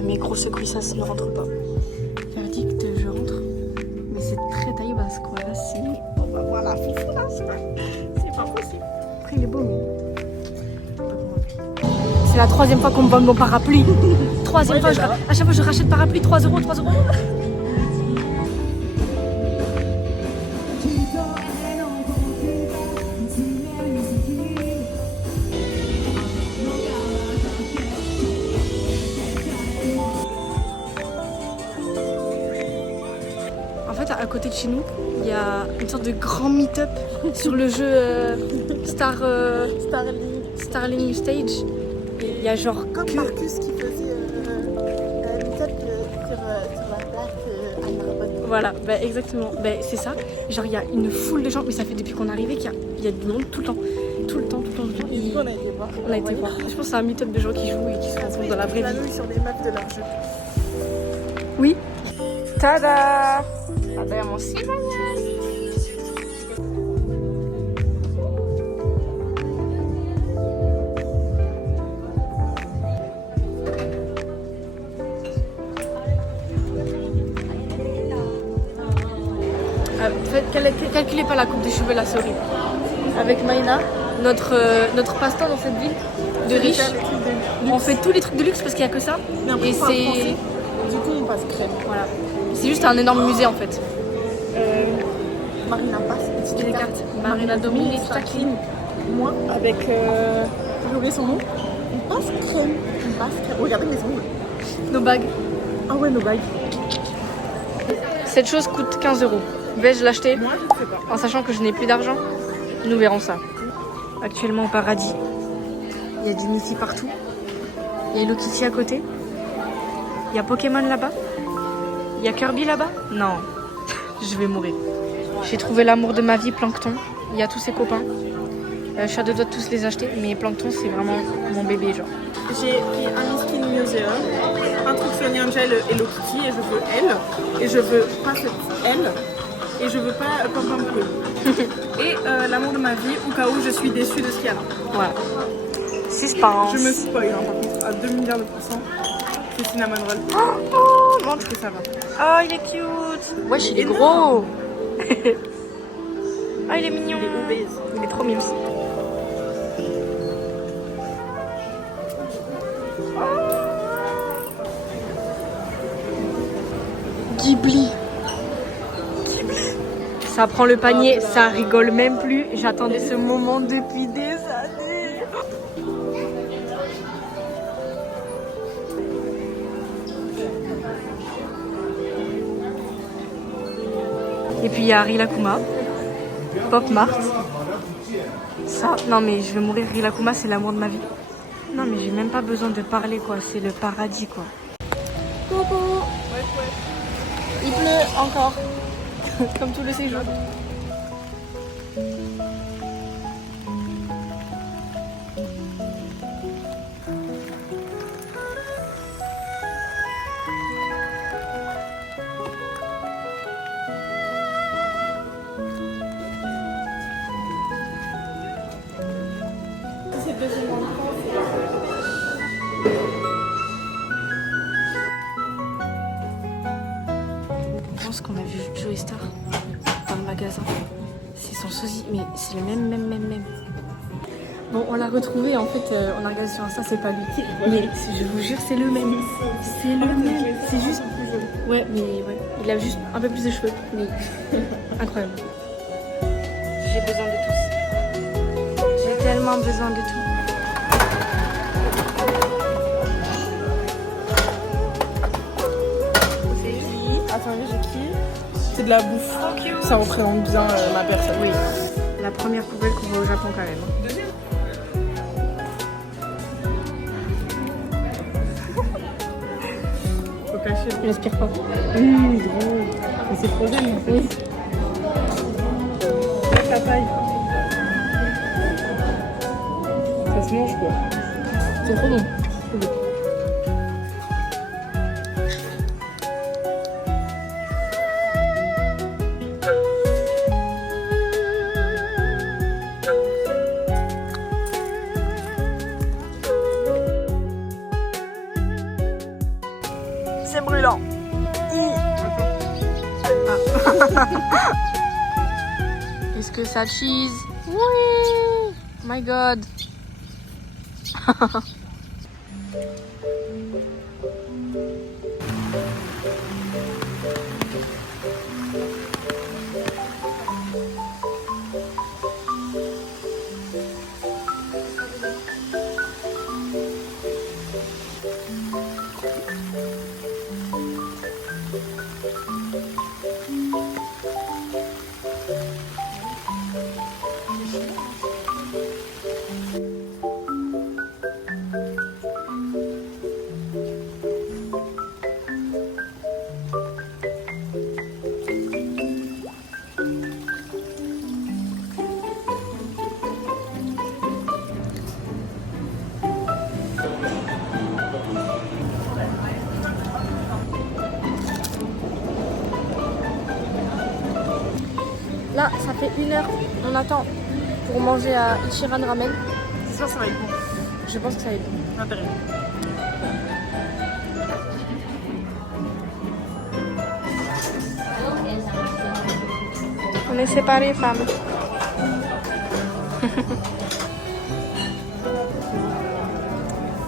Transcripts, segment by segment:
mes grosses cuissasses ne rentrent pas. Verdict, je rentre. Mais c'est très taille basse quoi. Là, c'est. Oh bah voilà, foufoulasse quoi. C'est pas possible. Après, il est beau, mais. C'est la troisième fois qu'on me vend mon parapluie. Troisième fois, à chaque fois je rachète parapluie 3 euros, 3 euros. En fait, à côté de chez nous, il y a une sorte de grand meet-up sur le jeu Starling Stage. Il y a genre Comme que... Marcus qui faisait meet-up sur la place à Narbonne. Voilà, bah exactement, bah, c'est ça. Genre il y a une foule de gens, mais ça fait depuis qu'on est arrivé qu'il y a du monde tout le temps. Tout le temps. Et du coup, on a été voir. On a été voir. Je pense que c'est un meet-up de gens qui jouent et qui se retrouvent dans la vraie vie. Sur des maps de leur jeu. Oui. Tada! Abbiamo Simone. Calculez pas la coupe de cheveux là, c'est horrible. Avec Maïna, notre passe-temps dans cette ville de riches, on fait tous les trucs de luxe parce qu'il n'y a que ça. Et c'est. Du coup, on passe crème. Voilà. C'est juste un énorme musée en fait. Marina passe. C'était des cartes. Marina Domine et Jacqueline. Moi, avec. J'ai oublié son nom. On passe crème. Regardez mes ongles. Nos bagues. Ah ouais, nos bagues. Cette chose coûte 15 euros. Vais-je l'acheter? Moi, je ne sais pas. En sachant que je n'ai plus d'argent? Nous verrons ça. Actuellement au paradis. Il y a du Mickey partout. Il y a Hello Kitty à côté. Il y a Pokémon là-bas. Il y a Kirby là-bas. Non. Je vais mourir. J'ai trouvé l'amour de ma vie, Plankton. Il y a tous ses copains. Je suis à deux doigts de tous les acheter. Mais Plankton, c'est vraiment mon bébé, genre. J'ai pris un Skin Museum, un truc Sony Angel Hello Kitty et je veux elle. Et je veux pas cette elle. Et je veux pas Pom Pom Poum. Et l'amour de ma vie au cas où je suis déçue de ce qu'il y a là. Voilà. Suspense. Je me spoil hein, par contre à 2 milliards de pourcents. C'est Cinnamon Roll. Oh, Montre que ça va. oh, il est cute. Wesh, il est gros. Ah, il est mignon. Il est obèse. Il est trop mignon. Ghibli. Ça prend le panier, ça rigole même plus. J'attendais ce moment depuis des années. Et puis il y a Rilakkuma, Pop Mart. Ça, non mais je vais mourir. Rilakkuma, c'est l'amour de ma vie. Non mais j'ai même pas besoin de parler quoi. C'est le paradis quoi. Coucou. Il pleut encore. Comme tout le séjour. C'est le deuxième enfant. Je pense qu'on a vu Joey Star dans le magasin. C'est son sosie, mais c'est le même. Bon, on l'a retrouvé en fait, on a regardé sur Insta, c'est pas lui. Mais je vous jure, c'est le même. C'est le même. C'est juste. Ouais, mais ouais. Il a juste un peu plus de cheveux. Mais incroyable. J'ai besoin de tous. J'ai tellement besoin de tout. Attends, j'ai qui? C'est de la bouffe. Ça représente bien ma personne. Oui. La première poubelle qu'on voit au Japon quand même. Faut cacher. Il respire pas. Drôle. Mais c'est trop bien. Oui. Avec la paille. Ça se mange quoi. C'est trop bon. C'est brûlant. Est-ce que ça cheese? Oui. Oh my god. Là, ça fait 1 heure, on attend pour manger à Ichiran Ramen. C'est sûr, ça va être bon. Je pense que ça va être bon. Intéressant. On est séparés, femmes.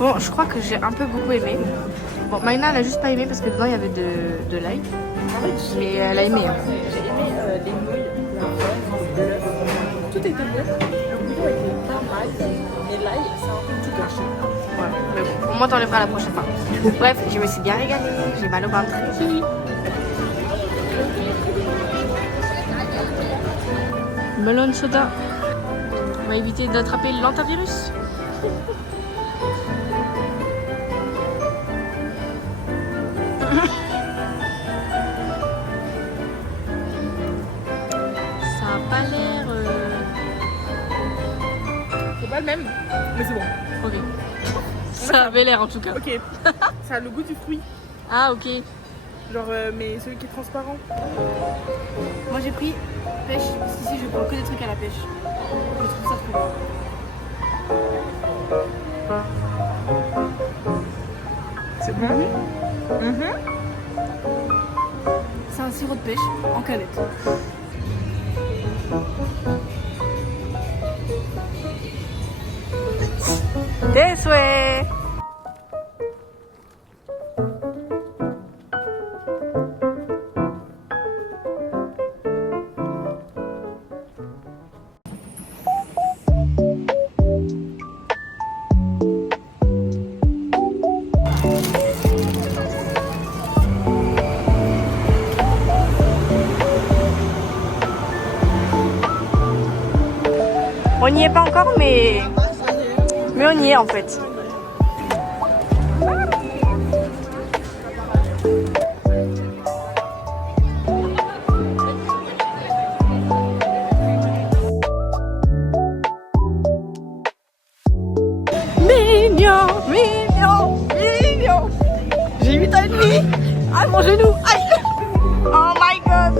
Bon, je crois que j'ai un peu beaucoup aimé. Bon, Maïna, elle a juste pas aimé parce que dedans il y avait de l'ail. Mais elle a aimé. Hein. J'ai aimé les nouilles, la fraise, l'œuf. Tout était bon. Le bouillon était pas mal. Mais l'ail, ça a un peu tout gâché. Ouais, mais bon, au moins t'enlèveras la prochaine fois. Bref, je me suis bien régalée. J'ai mal au ventre. Melon soda. On va éviter d'attraper l'antivirus. Ça a pas l'air. C'est pas le même, mais c'est bon. Ok. Ça avait l'air en tout cas. Ok. Ça a le goût du fruit. Ah ok. Genre, mais celui qui est transparent. Moi j'ai pris pêche parce qu'ici je prends que des trucs à la pêche. Je trouve ça trop bon. C'est bon. C'est un sirop de pêche en canette. Des souhaits. On n'y est pas encore, mais on y est en fait. Mignon, mignon, mignon. J'ai 8 ans et demi. Ah mon genou, aïe. Oh my god.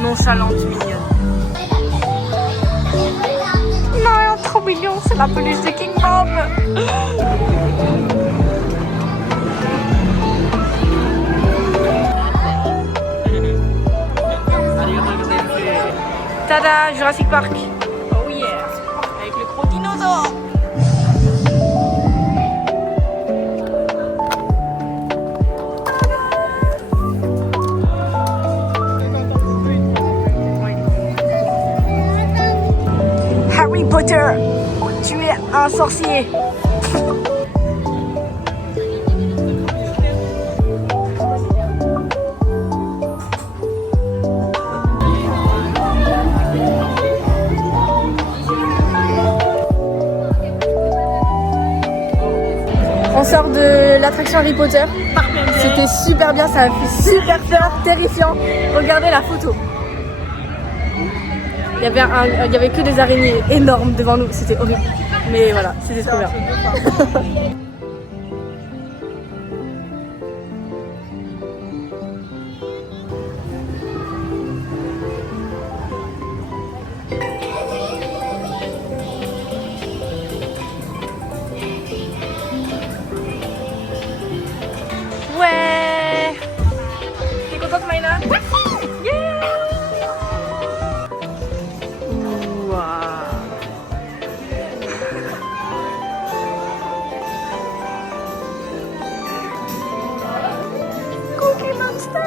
Nonchalante, mignonne. Non, trop mignon, c'est la peluche de King Bob. Tada, Jurassic Park. Oh yeah, avec le gros dinosaure. Harry Potter, tu es un sorcier. On sort de l'attraction Harry Potter. C'était super bien, ça a fait super peur, terrifiant. Regardez la photo. Il y avait que des araignées énormes devant nous, c'était horrible. Mais voilà, c'était trop bien. Ouais. T'es contente, Maïna? Yeah. Waouh. Cookie Monster.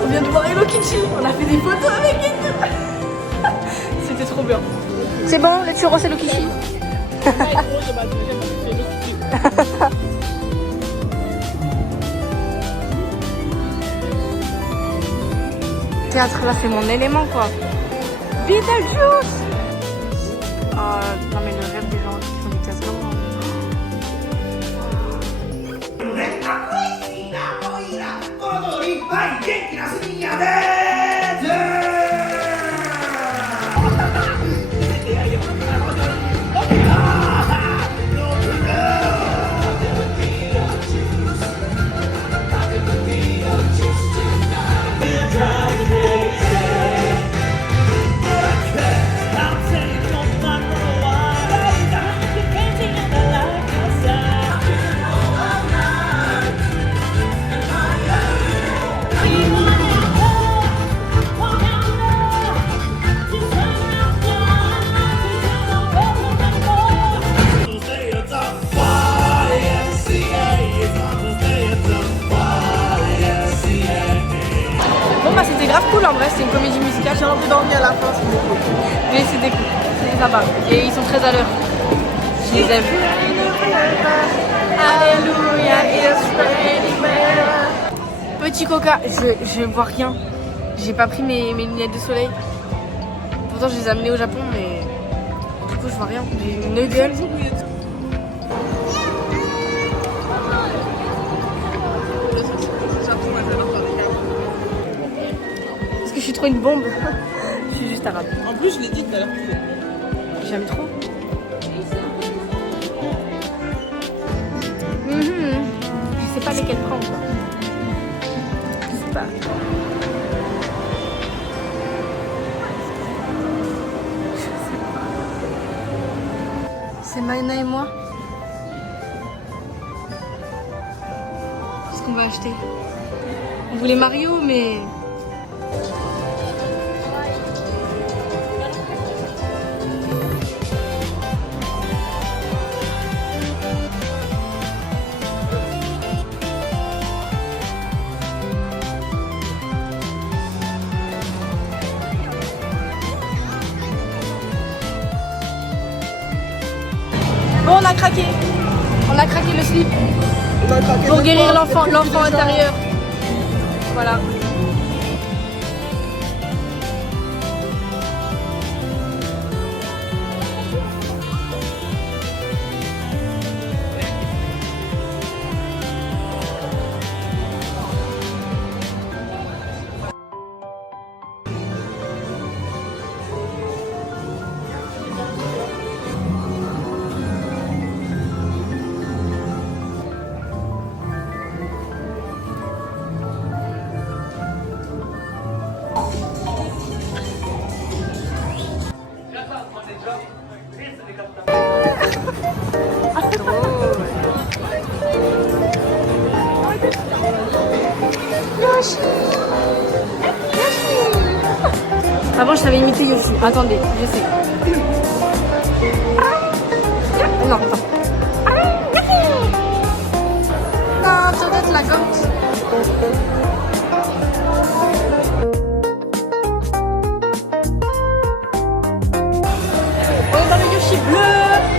On vient de voir Hello Kitty, on a fait des photos avec elle. C'était trop bien. C'est bon, le churros Hello Kitty. Théâtre, là c'est mon élément quoi. Beetlejuice. Non mais le rêve des gens qui font du théâtre comme moi. Bon bah c'était grave cool en vrai, c'est une comédie musicale. J'ai envie d'en venir à la fin, c'est beaucoup. Mais c'était cool, c'était sympa. Et ils sont très à l'heure. Je les aime. Alléluia, petit coca, je vois rien. J'ai pas pris mes lunettes de soleil. Pourtant je les ai amenées au Japon mais du coup je vois rien. J'ai une gueule. Parce que je suis trop une bombe. Je suis juste arabe. En plus, je l'ai dit tout à l'heure. J'aime trop. Je sais pas lesquels prendre. Quoi. Je sais pas. C'est Maïna et moi. Qu'est-ce qu'on va acheter? On voulait Mario, mais... Bon, on a craqué. On a craqué le slip pour guérir l'enfant intérieur. Voilà. Avant, je savais imiter Yoshi. Attendez, je sais. Non, attends. Non, ça doit être la gomme. On est dans le Yoshi bleu.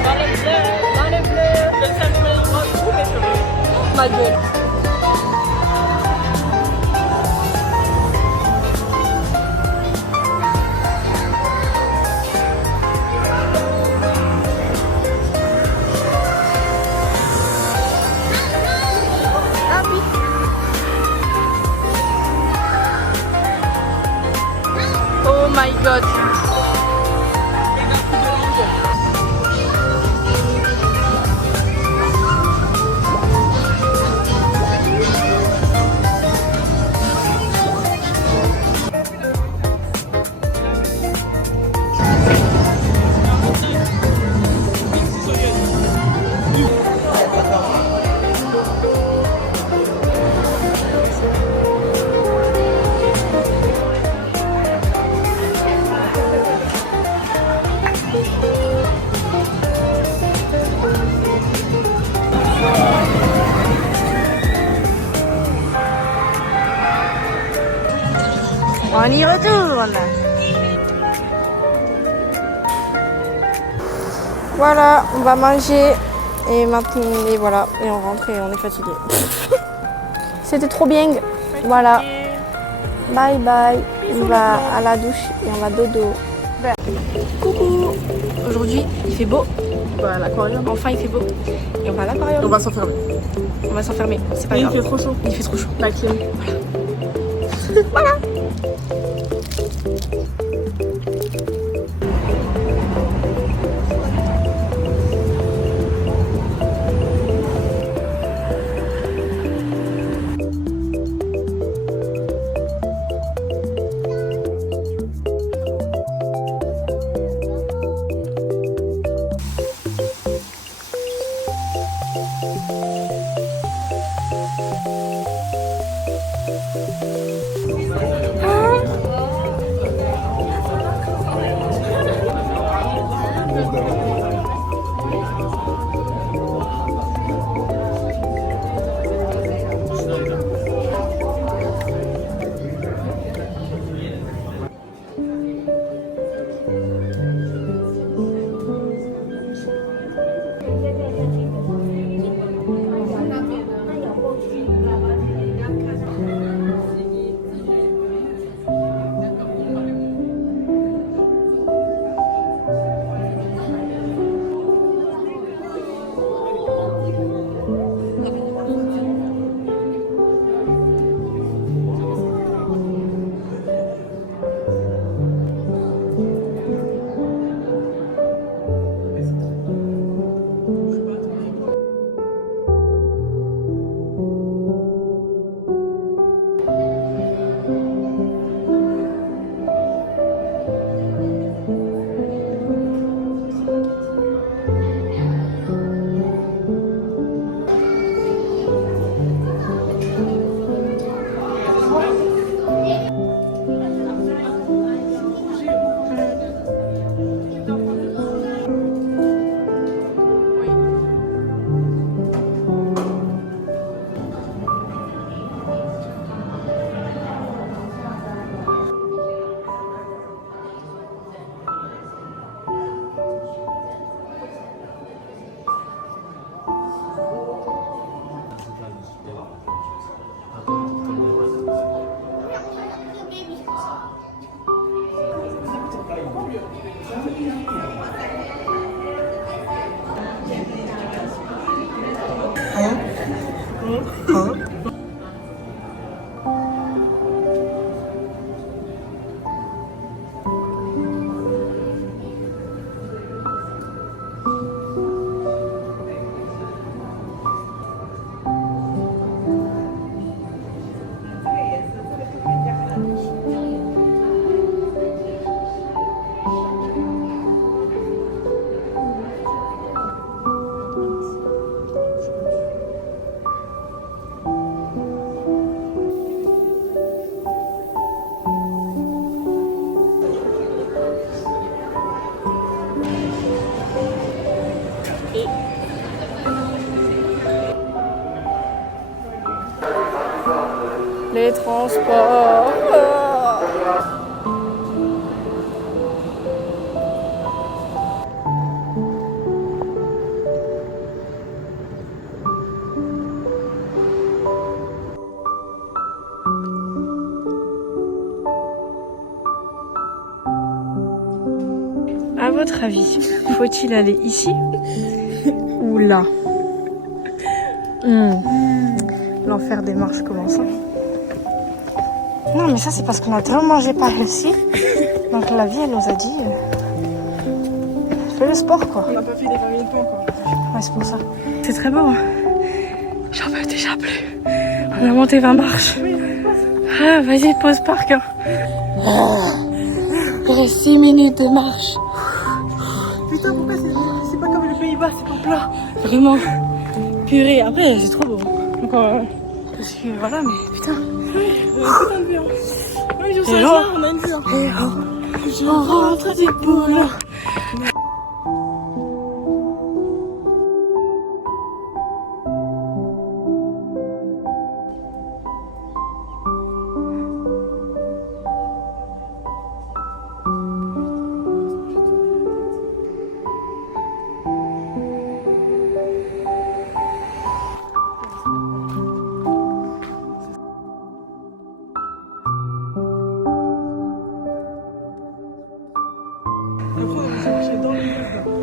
Dans le bleu. Je ne sais pas où mes cheveux. Ma gueule. my god. On y retourne. Voilà, on va manger et maintenant et voilà et on rentre et on est fatigué. C'était trop bien. Voilà. Bye bye. On va à la douche et on va dodo. Coucou. Aujourd'hui il fait beau. On va à l'aquarium. Enfin il fait beau. Et on va à l'aquarium. On va s'enfermer. On va s'enfermer. C'est pas Et grave. il fait trop chaud. Il fait trop chaud. La clim. Voilà. Les transports. À votre avis, faut-il aller ici ou là? L'enfer des marches commence. Non mais ça c'est parce qu'on a tellement mangé par ici Donc la vie, elle nous a dit, fais le sport quoi. On n'a pas fait les 20 000 pas encore. Ouais, c'est pour ça. C'est très beau. Hein. J'en peux déjà plus. On a monté 20 marches. Ah, vas-y, pause parc. Hein. Il reste 6 minutes de marche. Putain, pourquoi c'est pas comme les Pays-Bas, c'est pas plat? Vraiment. Purée, après, c'est trop beau. Donc, parce que voilà, mais putain. Oui, on a putain de vue. Hein. Oui, je sais, on a une vue. Hein. On rentre du boulot.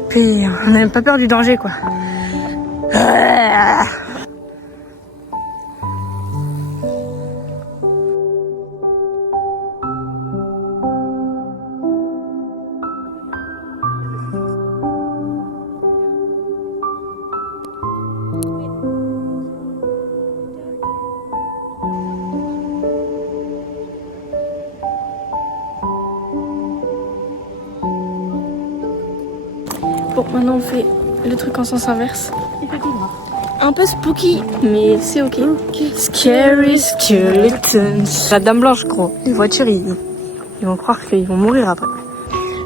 Puis on n'a même pas peur du danger quoi. Bon, maintenant on fait le truc en sens inverse. Un peu spooky, mais c'est ok. Scary skeletons. La dame blanche, gros. Les voitures, ils vont croire qu'ils vont mourir après.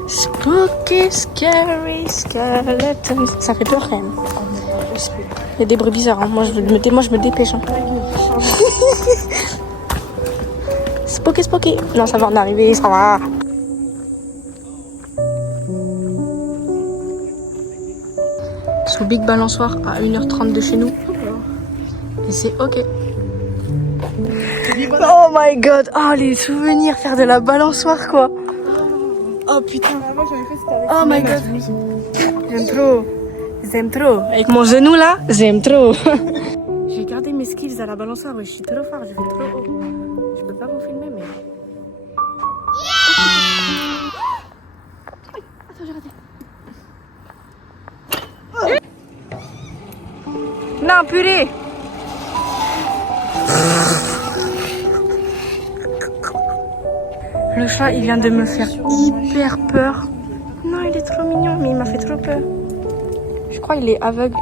Spooky, scary skeletons. Ça fait peur quand même. Il y a des bruits bizarres. Hein. Moi, je me dépêche. Hein. Spooky, spooky. Non, ça va en arriver, ça va. Sous Big Balançoire à 1h30 de chez nous. Et c'est ok. Oh my god. Oh les souvenirs, faire de la balançoire quoi. Oh putain. Moi j'avais fait c'était avec Oh my god. J'aime trop. J'aime trop. Avec mon genou là, j'aime trop. J'ai gardé mes skills à la balançoire. Je suis trop fort, je fais trop haut. Je peux pas vous filmer mais... Attends, j'ai raté. Non, purée. Le chat, il vient de me faire hyper peur. Non, il est trop mignon, mais il m'a fait trop peur. Je crois qu'il est aveugle.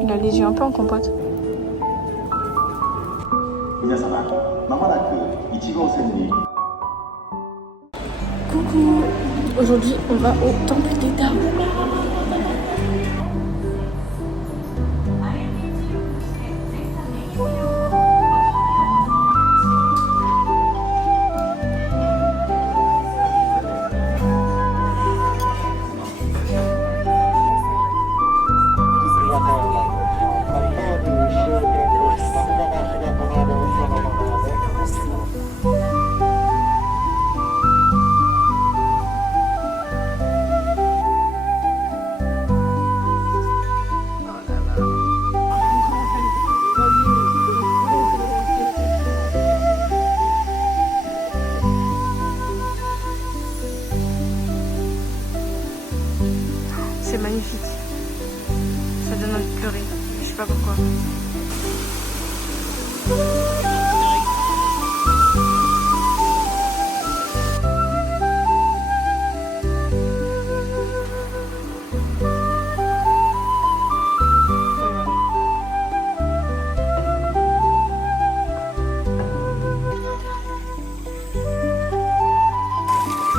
Il a les yeux un peu en compote. Coucou. Aujourd'hui, on va au temple des Daruma. C'est magnifique. Ça donne envie de pleurer. Je sais pas pourquoi.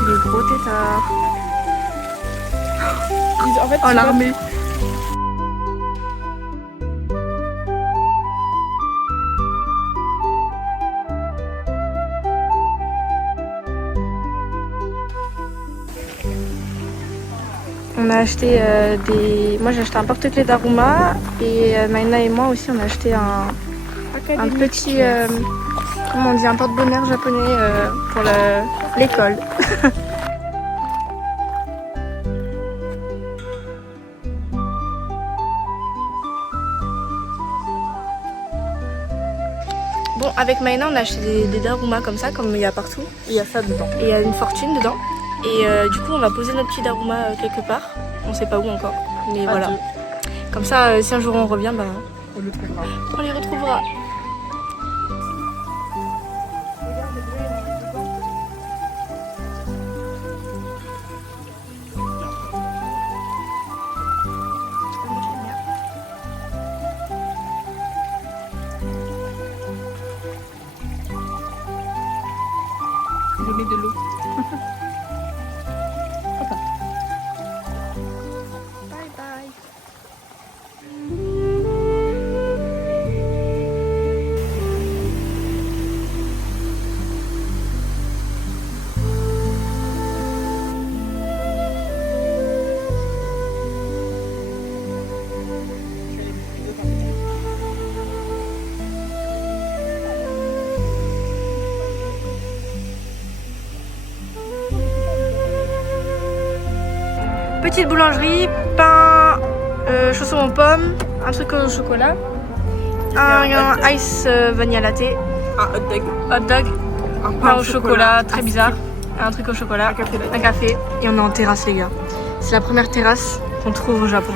Le gros tétard. En fait, Oh l'armée. On a acheté des... Moi j'ai acheté un porte-clés d'Aruma et Maïna et moi aussi on a acheté un petit... comment on dit, un porte-bonheur japonais pour l'école. Bon, avec Maïna, on a acheté des darumas comme ça, comme il y a partout. Il y a ça dedans. Et il y a une fortune dedans. Et du coup, on va poser notre petit daruma quelque part. On sait pas où encore. Mais voilà. Deux. Comme ça, si un jour on revient, bah, On le trouvera. on les retrouvera. Je mets de l'eau. Bye bye. Petite boulangerie, pain, chaussons aux pommes, un truc au chocolat, un ice vanilla latte, Un hot dog. hot dog, Un pain au chocolat, très bizarre, un truc au chocolat, Un café latte. un café, et on est en terrasse les gars. C'est la première terrasse qu'on trouve au Japon.